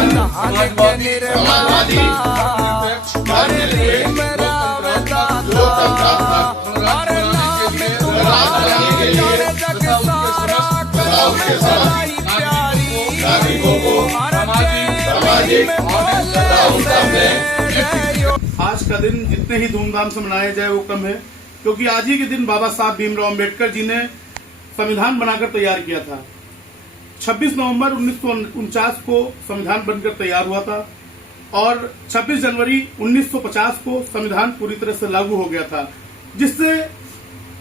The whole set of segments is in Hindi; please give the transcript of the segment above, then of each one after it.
समाजवादी आज का दिन जितने ही धूमधाम से मनाया जाए वो कम है, क्योंकि आज ही के दिन बाबा साहब भीमराव अम्बेडकर जी ने संविधान बनाकर तैयार किया था। 26 नवंबर 1949 को संविधान बनकर तैयार हुआ था और 26 जनवरी 1950 को संविधान पूरी तरह से लागू हो गया था, जिससे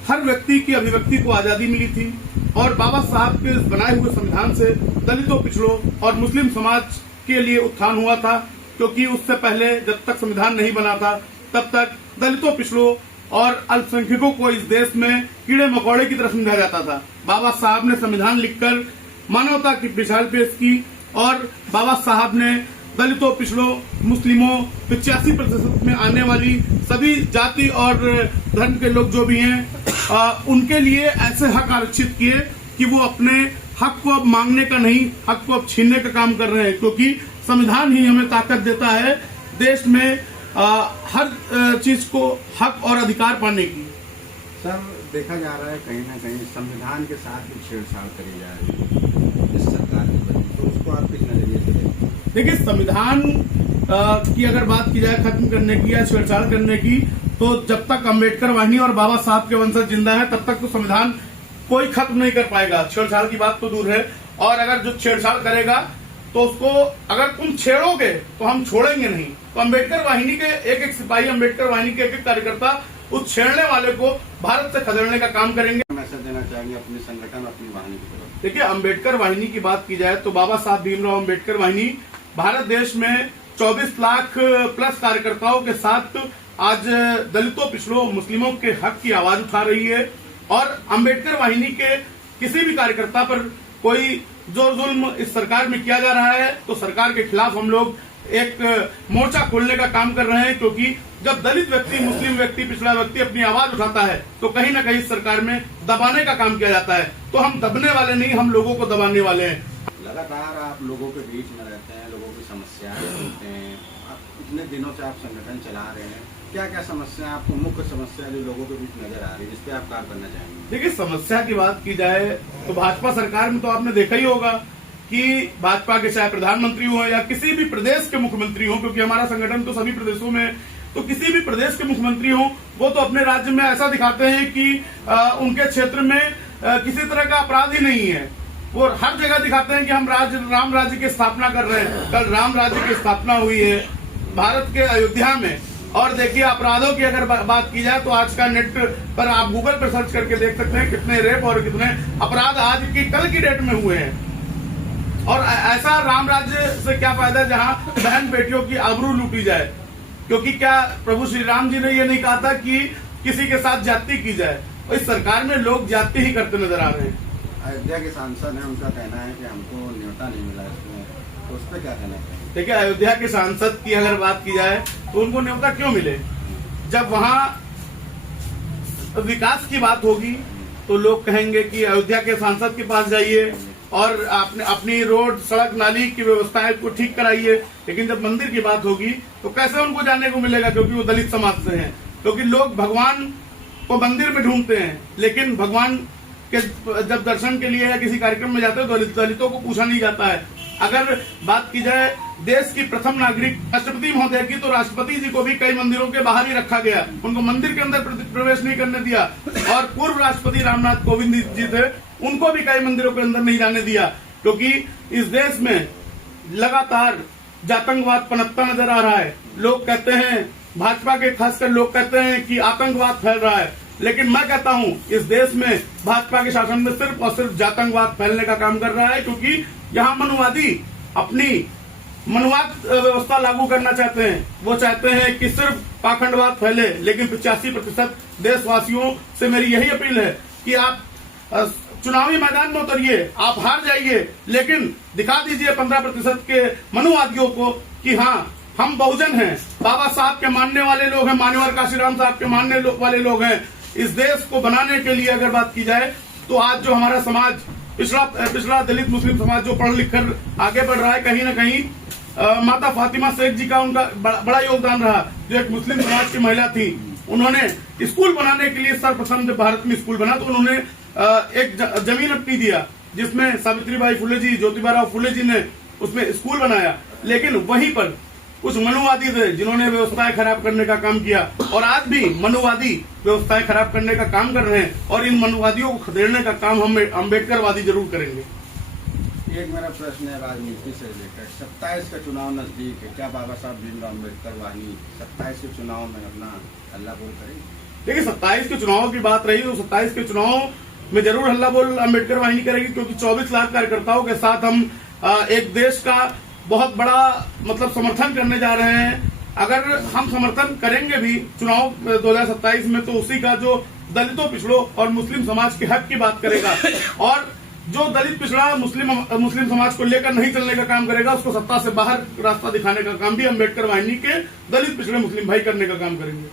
हर व्यक्ति की अभिव्यक्ति को आजादी मिली थी। और बाबा साहब के बनाए हुए संविधान से दलितों, पिछड़ों और मुस्लिम समाज के लिए उत्थान हुआ था, क्योंकि उससे पहले जब तक संविधान नहीं बना था तब तक दलितों, पिछड़ों और अल्पसंख्यकों को इस देश में कीड़े मकोड़े की तरह समझा जाता था। बाबा साहब ने संविधान लिखकर मानवता की मिसाल पेश की और बाबा साहब ने दलितों, पिछड़ों, मुस्लिमों, 85% में आने वाली सभी जाति और धर्म के लोग जो भी हैं उनके लिए ऐसे हक आरक्षित किए कि वो अपने हक को अब मांगने का नहीं, हक को अब छीनने का काम कर रहे हैं, क्योंकि संविधान ही हमें ताकत देता है देश में हर चीज को हक और अधिकार पाने की। सर, देखा जा रहा है कहीं ना कहीं संविधान के साथ भी छेड़छाड़ करी जा रही है इस सरकार की वजह, तो उसको आप किस नजरिए से देखते हैं? देखिए, संविधान की अगर बात की जाए खत्म करने की या छेड़छाड़ करने की, तो जब तक अम्बेडकर वाहिनी और बाबा साहब के वंशज जिंदा है तब तक तो संविधान कोई खत्म नहीं कर पाएगा। छेड़छाड़ की बात तो दूर है, और अगर जो छेड़छाड़ करेगा तो उसको अगर तुम छेड़ोगे तो हम छोड़ेंगे नहीं। तो अम्बेडकर वाहिनी के एक एक सिपाही, अम्बेडकर वाहिनी के एक एक कार्यकर्ता उस छेड़ने वाले को भारत से खदेड़ने का काम करेंगे। मैसेज देना चाहेंगे अपने संगठन, अपनी वाहिनी की तरफ? देखिए, अम्बेडकर वाहिनी की बात की जाए तो बाबा साहब भीमराव अम्बेडकर वाहिनी भारत देश में 24 लाख प्लस कार्यकर्ताओं के साथ आज दलितों, पिछड़ों, मुस्लिमों के हक की आवाज उठा रही है। और अम्बेडकर वाहिनी के किसी भी कार्यकर्ता पर कोई जोर जुल्म इस सरकार में किया जा रहा है तो सरकार के खिलाफ हम लोग एक मोर्चा खोलने का काम कर रहे हैं, क्योंकि जब दलित व्यक्ति, मुस्लिम व्यक्ति, पिछड़ा व्यक्ति अपनी आवाज उठाता है तो कहीं ना कहीं सरकार में दबाने का काम किया जाता है। तो हम दबने वाले नहीं, हम लोगों को दबाने वाले हैं। लगातार आप लोगों के बीच में रहते हैं, लोगों की समस्याएं सुनते हैं, इतने दिनों से आप संगठन चला रहे हैं, क्या क्या समस्या आपको, मुख्य समस्या जो लोगों के बीच नजर आ रही है, जिस पे आप कार्य करना चाहेंगे? देखिए, समस्या की बात की जाए तो भाजपा सरकार में तो आपने देखा ही होगा कि भाजपा के चाहे प्रधानमंत्री हो या किसी भी प्रदेश के मुख्यमंत्री हो, क्योंकि हमारा संगठन तो सभी प्रदेशों में, तो किसी भी प्रदेश के मुख्यमंत्री हो वो तो अपने राज्य में ऐसा दिखाते हैं कि उनके क्षेत्र में किसी तरह का अपराध ही नहीं है। वो हर जगह दिखाते हैं कि हम राम राज्य की स्थापना कर रहे हैं। कल राम राज्य की स्थापना हुई है भारत के अयोध्या में। और देखिए, अपराधों की अगर बात की जाए तो आज का नेट पर आप गूगल पर सर्च करके देख सकते हैं कितने रेप और कितने अपराध आज की कल की डेट में हुए हैं। और ऐसा राम राज्य से क्या फायदा जहां बहन बेटियों की आबरू लूटी जाए, क्योंकि क्या प्रभु श्री राम जी ने ये नहीं कहा था कि किसी के साथ जाति की जाए? इस सरकार में लोग जाति ही करते नजर आ रहे हैं। अयोध्या के सांसद हैं, उनका कहना है कि हमको न्योता नहीं मिला इसमें, तो उस पर क्या कहना है? देखिए, अयोध्या के सांसद की अगर बात की जाए तो उनको न्योता क्यों मिले? जब वहां विकास की बात होगी तो लोग कहेंगे कि अयोध्या के सांसद के पास जाइए और आपने अपनी रोड, सड़क, नाली की व्यवस्थाएं को ठीक कराइए। लेकिन जब मंदिर की बात होगी तो कैसे उनको जाने को मिलेगा, क्योंकि वो दलित समाज से हैं। क्योंकि लोग भगवान को मंदिर में ढूंढते हैं, लेकिन भगवान के जब दर्शन के लिए या किसी कार्यक्रम में जाते हैं तो दलितों को पूछा नहीं जाता है। अगर बात की जाए देश की प्रथम नागरिक राष्ट्रपति महोदय की, तो राष्ट्रपति जी को भी कई मंदिरों के बाहर ही रखा गया, उनको मंदिर के अंदर प्रवेश नहीं करने दिया। और पूर्व राष्ट्रपति रामनाथ कोविंद जी थे, उनको भी कई मंदिरों के अंदर नहीं जाने दिया, क्योंकि इस देश में लगातार जातंकवाद पनपता नजर आ रहा है। लोग कहते हैं, भाजपा के खासकर लोग कहते हैं कि आतंकवाद फैल रहा है, लेकिन मैं कहता हूं इस देश में भाजपा के शासन में सिर्फ और सिर्फ जातंकवाद फैलने का काम कर रहा है, क्योंकि यहाँ मनुवादी अपनी मनुवाद व्यवस्था लागू करना चाहते हैं। वो चाहते हैं कि सिर्फ पाखंडवाद फैले, लेकिन 85% देशवासियों से मेरी यही अपील है कि आप चुनावी मैदान में उतरिए, आप हार जाइए, लेकिन दिखा दीजिए 15% के मनुवादियों को कि हाँ, हम बहुजन हैं, बाबा साहब के मानने वाले लोग हैं, मान्यवर काशीराम साहब के मानने वाले लोग हैं। इस देश को बनाने के लिए अगर बात की जाए तो आज जो हमारा समाज पिछड़ा दलित मुस्लिम समाज जो पढ़ लिख कर आगे बढ़ रहा है, कहीं ना कहीं माता फातिमा शेख जी का उनका बड़ा योगदान रहा, जो एक मुस्लिम समाज की महिला थी। उन्होंने स्कूल बनाने के लिए सर्वप्रथम जब भारत में स्कूल बना तो उन्होंने एक जमीन अपनी दिया, जिसमें सावित्रीबाई फुले जी, ज्योतिबा फुले जी ने उसमें स्कूल बनाया। लेकिन वहीं पर कुछ मनुवादी थे जिन्होंने व्यवस्थाएं खराब करने का काम किया, और आज भी मनुवादी व्यवस्थाएं खराब करने का काम कर रहे हैं, और इन मनुवादियों को खदेड़ने का काम हम अम्बेडकरवादी जरूर करेंगे। एक मेरा प्रश्न है राजनीति से रिलेटेड। 27 का चुनाव नजदीक है, क्या बाबा साहब भीमराव अम्बेडकर वाहिनी 27 के चुनाव में अपना हल्ला बोल करेंगे? देखिए, 27 के चुनाव की बात रही तो 27 के चुनाव में जरूर हल्ला बोल अम्बेडकर वाहिनी करेगी, क्योंकि 24 लाख कार्यकर्ताओं के साथ हम एक देश का बहुत बड़ा मतलब समर्थन करने जा रहे हैं। अगर हम समर्थन करेंगे भी चुनाव 2027 में, तो उसी का जो दलितों, पिछड़ों और मुस्लिम समाज के हक की बात करेगा, और जो दलित, पिछड़ा, मुस्लिम समाज को लेकर नहीं चलने का काम करेगा, उसको सत्ता से बाहर रास्ता दिखाने का काम भी अम्बेडकर वाहिनी के दलित, पिछड़े, मुस्लिम भाई करने का काम करेंगे।